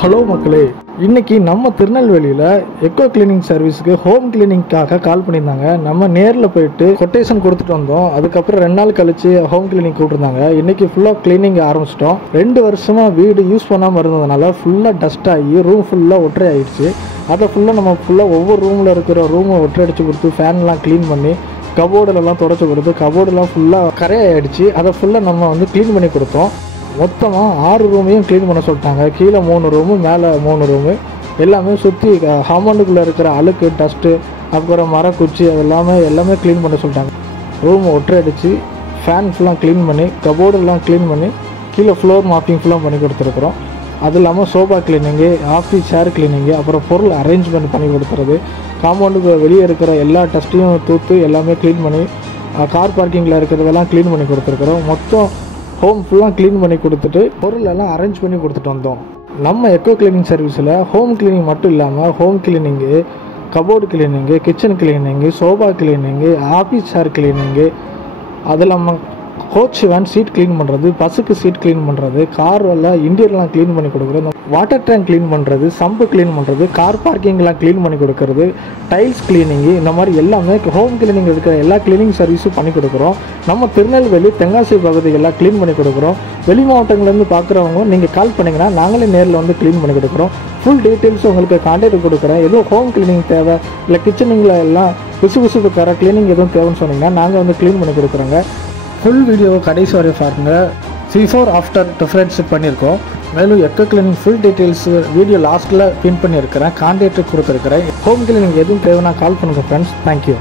Hello மக்களே, இன்னைக்கு நம்ம திருநெல்வேலியில் எக்கோ கிளீனிங் சர்வீஸுக்கு ஹோம் கிளீனிங்காக கால் பண்ணியிருந்தாங்க. நம்ம நேரில் போயிட்டு கொட்டேஷன் கொடுத்துட்டு வந்தோம். அதுக்கப்புறம் 2 நாள் கழிச்சு ஹோம் கிளீனிங் கூப்பிட்டுருந்தாங்க. இன்றைக்கி ஃபுல்லாக கிளீனிங் ஆரம்பிச்சிட்டோம். 2 வருஷமாக வீடு யூஸ் பண்ணாமல் இருந்ததுனால ஃபுல்லாக டஸ்ட் ஆகி ரூம் ஃபுல்லாக ஒற்றை ஆகிடுச்சு. அதை ஃபுல்லாக நம்ம ஒவ்வொரு ரூமில் இருக்கிற ரூமை ஒற்றை அடித்து கொடுத்து ஃபேன்லாம் க்ளீன் பண்ணி கபோர்டெல்லாம் தொடச்சி கொடுத்து கபோர்டெல்லாம் ஃபுல்லாக கரையாயிடுச்சு. அதை ஃபுல்லாக நம்ம க்ளீன் பண்ணி கொடுத்தோம். மொத்தமாக 6 ரூமையும் க்ளீன் பண்ண சொல்லிட்டாங்க. கீழே 3 ரூமு, மேலே 3 ரூமு, எல்லாமே சுற்றி ஹாமண்டுக்குள்ளே இருக்கிற அழுக்கு டஸ்ட்டு அப்புறம் மரக்குச்சி எல்லாமே க்ளீன் பண்ண சொல்லிட்டாங்க. ரூம் ஒற்றை அடித்து ஃபேன் ஃபுல்லாக க்ளீன் பண்ணி கபோர்டெல்லாம் க்ளீன் பண்ணி கீழே ஃப்ளோர் மாப்பிங் ஃபுல்லாக பண்ணி கொடுத்துருக்குறோம். அது இல்லாமல் sofa cleaning, office chair cleaning, அப்புறம் பொருள் அரேஞ்ச்மெண்ட் பண்ணி கொடுத்துறது, காம்பவுண்டுக்கு வெளியே இருக்கிற எல்லா டஸ்ட்டையும் தூத்து எல்லாமே க்ளீன் பண்ணி கார் பார்க்கிங்கில் இருக்கிறதெல்லாம் க்ளீன் பண்ணி கொடுத்துருக்குறோம். மொத்தம் ஹோம் ஃபுல்லாக க்ளீன் பண்ணி கொடுத்துட்டு பொருள் எல்லாம் அரேஞ்ச் பண்ணி கொடுத்துட்டு வந்தோம். நம்ம எக்கோ கிளீனிங் சர்வீஸில் ஹோம் கிளீனிங் மட்டும் இல்லாமல் home cleaning, cupboard cleaning, kitchen cleaning, sofa cleaning, office chair cleaning, அது இல்லாமல் கோச் வேன் சீட் க்ளீன் பண்ணுறது, பஸ்ஸுக்கு சீட் க்ளீன் பண்ணுறது, கார் எல்லாம் இன்டீரியர்லாம் க்ளீன் பண்ணி கொடுக்குறது, வாட்டர் டேங்க் க்ளீன் பண்ணுறது, சம்பு க்ளீன் பண்ணுறது, கார் பார்க்கிங்லாம் க்ளீன் பண்ணி கொடுக்குறது, டைல்ஸ் க்ளீனிங்கு, இந்த மாதிரி எல்லாமே ஹோம் கிளீனிங் இருக்கிற எல்லா க்ளீனிங் சர்வீஸும் பண்ணி கொடுக்குறோம். நம்ம திருநெல்வேலி தென்காசி பகுதிகளெலாம் க்ளீன் பண்ணி கொடுக்குறோம். வெளி மாவட்டங்கள்லேருந்து பார்க்குறவங்க நீங்கள் கால் பண்ணிங்கன்னா நாங்களே நேரில் வந்து க்ளீன் பண்ணி கொடுக்குறோம். ஃபுல் டீட்டெயில்ஸ் உங்களுக்கு கான்டாக்ட் கொடுக்குறேன். எதுவும் ஹோம் கிளீனிங் தேவை இல்லை கிச்சனிங்கில் எல்லாம் பிசு தர க்ளீனிங் எதுவும் தேவைன்னு சொன்னீங்கன்னா நாங்கள் வந்து க்ளீன் பண்ணி கொடுக்குறோங்க. ஃபுல் வீடியோவை கடைசி வரை பாருங்கள். பிஃபோர் ஆஃப்டர் டிஃப்ரென்ஸ் பண்ணியிருக்கோம். மேலும் echo cleaning full details video லாஸ்ட்டில் பின் பண்ணியிருக்கிறேன். கான்டாக்ட் கொடுத்துருக்கிறேன். ஹோம் கிளீனிங் எதுவும் தேவைன்னா கால் பண்ணுங்கள் ஃப்ரெண்ட்ஸ். தேங்க்யூ.